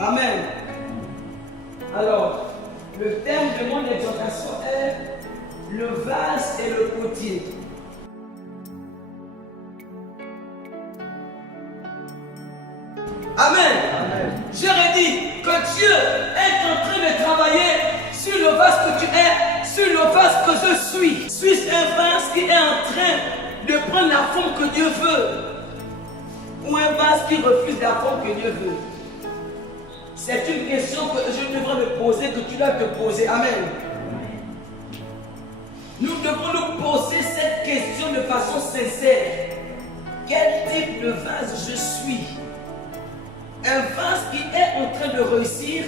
Amen. Alors, le thème de mon exhortation est le vase et le potier. Amen. Amen. J'aurais dit que Dieu est en train de travailler sur le vase que tu es, sur le vase que je suis. Suis-je un vase qui est en train de prendre la forme que Dieu veut, ou un vase qui refuse la forme que Dieu veut? C'est une question que je devrais me poser, que tu dois te poser. Amen. Nous devons nous poser cette question de façon sincère. Quel type de vase je suis? Un vase qui est en train de réussir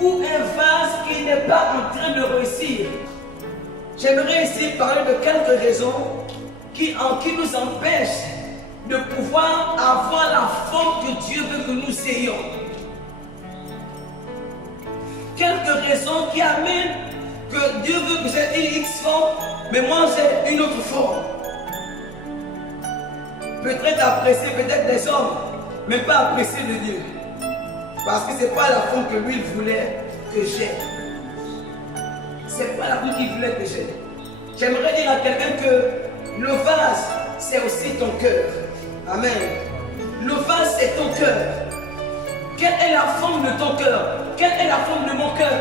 ou un vase qui n'est pas en train de réussir? J'aimerais ici parler de quelques raisons qui nous empêchent de pouvoir avoir la forme que Dieu veut que nous ayons. Quelques raisons qui amènent que Dieu veut que j'ai une X forme, mais moi j'ai une autre forme. Peut-être apprécier peut-être des hommes, mais pas apprécier de Dieu. Parce que ce n'est pas la forme que lui il voulait que j'ai. Ce n'est pas la forme qu'il voulait que j'ai. J'aimerais dire à quelqu'un que le vase, c'est aussi ton cœur. Amen. Le vase, c'est ton cœur. Quelle est la forme de ton cœur? Quelle est la forme de mon cœur?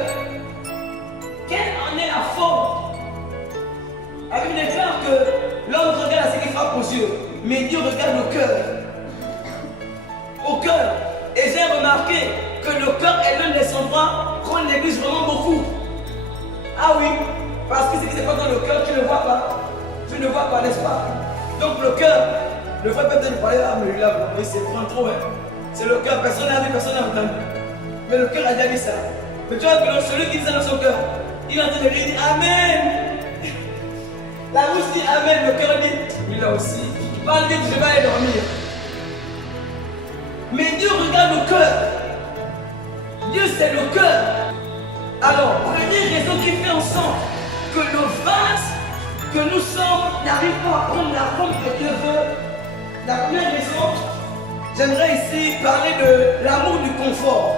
Quelle en est la forme? La Bible déclare que l'homme regarde à ce qu'il frappe aux yeux, mais Dieu regarde le cœur. Au cœur. Et j'ai remarqué que le cœur est l'un des endroits qu'on néglige vraiment beaucoup. Ah oui, parce que ce qui se passe dans le cœur, tu ne vois pas. Tu ne vois pas, n'est-ce pas? Donc le cœur, le vrai peut-être parler, ah mais lui là, il se prend trop. Hein. C'est le cœur, personne n'a vu, personne n'a entendu. Mais le cœur a déjà dit ça. Mais tu vois que celui qui dit ça dans son cœur, il entend de lui dire Amen. La bouche dit Amen, le cœur dit, il a aussi. Parle vite, je vais aller dormir. Mais Dieu regarde le cœur. Dieu c'est le cœur. Alors, première raison qui fait en sorte que le vase que nous sommes n'arrive pas à prendre la forme que Dieu veut. La première raison, j'aimerais ici parler de l'amour du confort.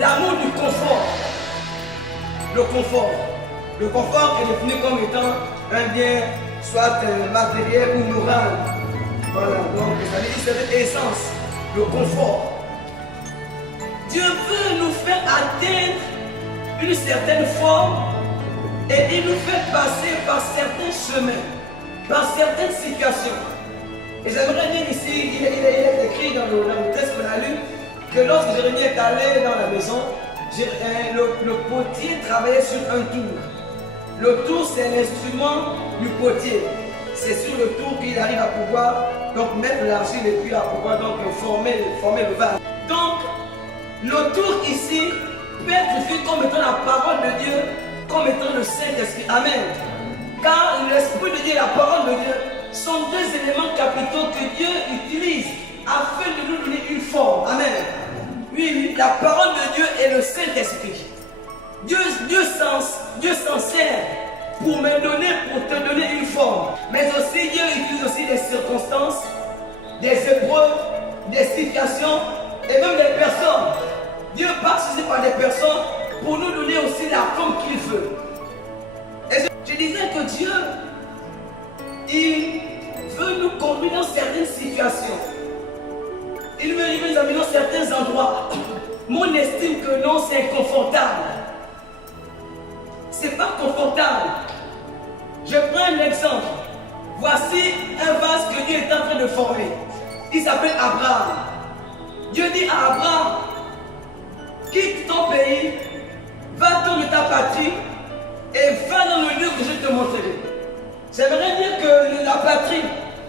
L'amour du confort. Le confort. Le confort est défini comme étant un bien, soit matériel ou moral. Voilà, donc ça veut dire cette essence, le confort. Dieu veut nous faire atteindre une certaine forme et il nous fait passer par certains chemins, par certaines situations. Et j'aimerais dire ici, il est écrit dans le texte qu'on a lu, que lorsque Jérémie est allé dans la maison, le potier travaillait sur un tour. Le tour, c'est l'instrument du potier. C'est sur le tour qu'il arrive à pouvoir donc, mettre l'argile et puis à pouvoir donc, former le vase. Donc, le tour ici peut être vu comme étant la parole de Dieu, comme étant le Saint-Esprit. Amen. Car l'Esprit de Dieu et la parole de Dieu sont deux éléments capitaux que Dieu utilise afin de nous donner une forme. Amen. Oui, la parole de Dieu est le Saint-Esprit. Dieu s'en sert pour te donner une forme. Mais aussi, Dieu utilise aussi des circonstances, des épreuves, des situations et même des personnes. Dieu passe aussi par des personnes pour nous donner aussi la forme qu'il veut. Et je disais que Dieu, il veut nous conduire dans certaines situations. Il veut nous amener dans certains endroits. Mon estime que non, c'est inconfortable. C'est pas confortable. Je prends un exemple. Voici un vase que Dieu est en train de former. Il s'appelle Abraham. Dieu dit à Abraham, quitte ton pays, va-t'en de ta patrie et va dans le lieu que je te montrerai. J'aimerais dire que la patrie,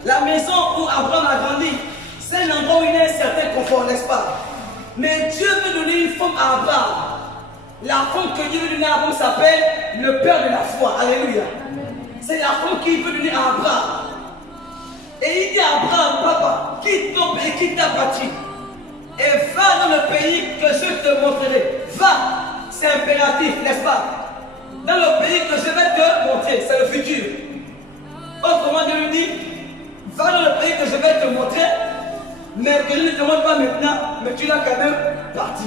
la maison où Abraham a grandi, c'est un endroit où il y a un certain confort, n'est-ce pas? Mais Dieu veut donner une forme à Abraham. La forme que Dieu veut donner à Abraham s'appelle le père de la foi. Alléluia. C'est la forme qu'il veut donner à Abraham. Et il dit à Abraham, papa, quitte ton pays, quitte ta patrie. Et va dans le pays que je te montrerai. Va, c'est impératif, n'est-ce pas? Dans le pays que je vais te montrer, c'est le futur. Autrement, Dieu lui dit, va dans le pays que je vais te montrer, mais que je ne te montre pas maintenant, mais tu l'as quand même parti.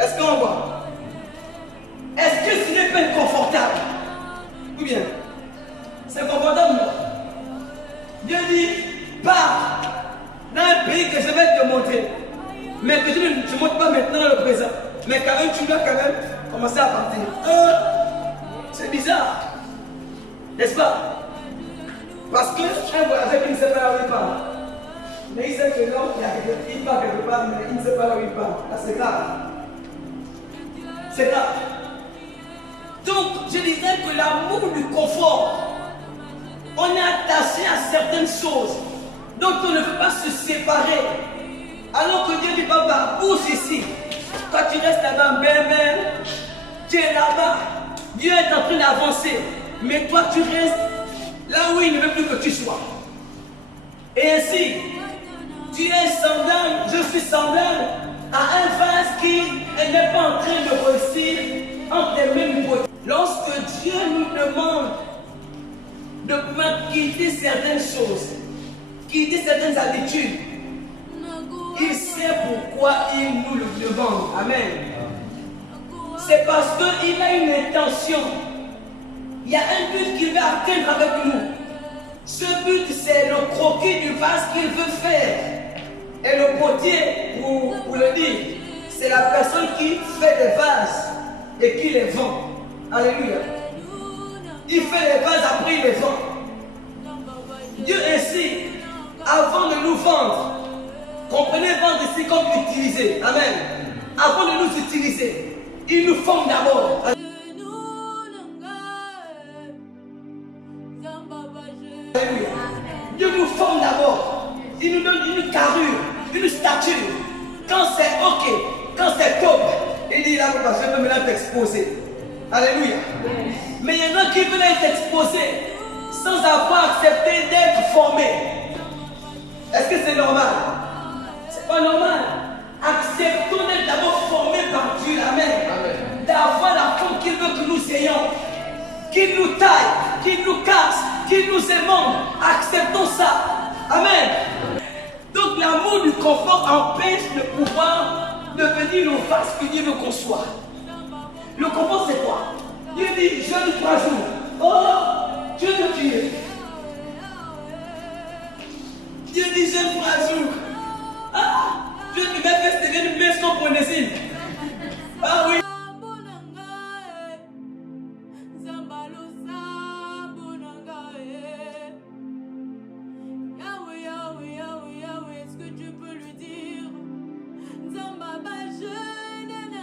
Est-ce qu'on voit? Est-ce que ce n'est pas confortable? Ou bien, c'est confortable, non? Dieu dit, pars dans un pays que je vais te montrer, mais que je ne te montre pas maintenant dans le présent, mais quand même tu dois quand même commencer à partir. C'est bizarre, n'est-ce pas? Parce qu'un voyageur qui ne sait pas là où il part, mais il sait que non, il part quelque part, mais il ne sait pas là où il part. Là, c'est grave. C'est grave. Donc, je disais que l'amour du confort, on est attaché à certaines choses, donc on ne peut pas se séparer. Alors que Dieu dit, papa, pousse ici. Toi, tu restes là-bas, bébé, tu es là-bas. Dieu est en train d'avancer, mais toi, tu restes là où il ne veut plus que tu sois. Et ainsi, tu es semblable, je suis semblable à un vase qui n'est pas en train de réussir entre les mêmes côtés. Lorsque Dieu nous demande de quitter certaines choses, quitter certaines habitudes, il sait pourquoi il nous le demande. Amen. C'est parce qu'il a une intention. Il y a un but qu'il veut atteindre avec nous. Ce but, c'est le croquis du vase qu'il veut faire. Et le potier, pour le dire, c'est la personne qui fait des vases et qui les vend. Alléluia. Il fait les vases, après il les vend. Dieu ainsi, avant de nous vendre, comprenez vendre ici comme utiliser. Amen. Avant de nous utiliser, il nous forme d'abord. Alléluia. Dieu nous forme d'abord. Il nous donne une carrure, une stature. Quand c'est ok, quand c'est top, il dit là, papa, je peux maintenant t'exposer. Alléluia. Mais il y en a qui veulent être exposés sans avoir accepté d'être formés. Est-ce que c'est normal? C'est pas normal. Acceptons d'être d'abord formés par Dieu. Amen. D'avoir la forme qu'il veut que nous ayons. Qu'il nous taille, qu'il nous casse, qu'il nous aimons. Acceptons ça. Amen. Donc l'amour du confort empêche de pouvoir devenir le vase que Dieu veut qu'on soit. Le confort c'est quoi? Dieu dit jeûne 3 jours. Oh, Dieu te tue. Dieu dit jeûne 3 jours. Ah, Dieu te met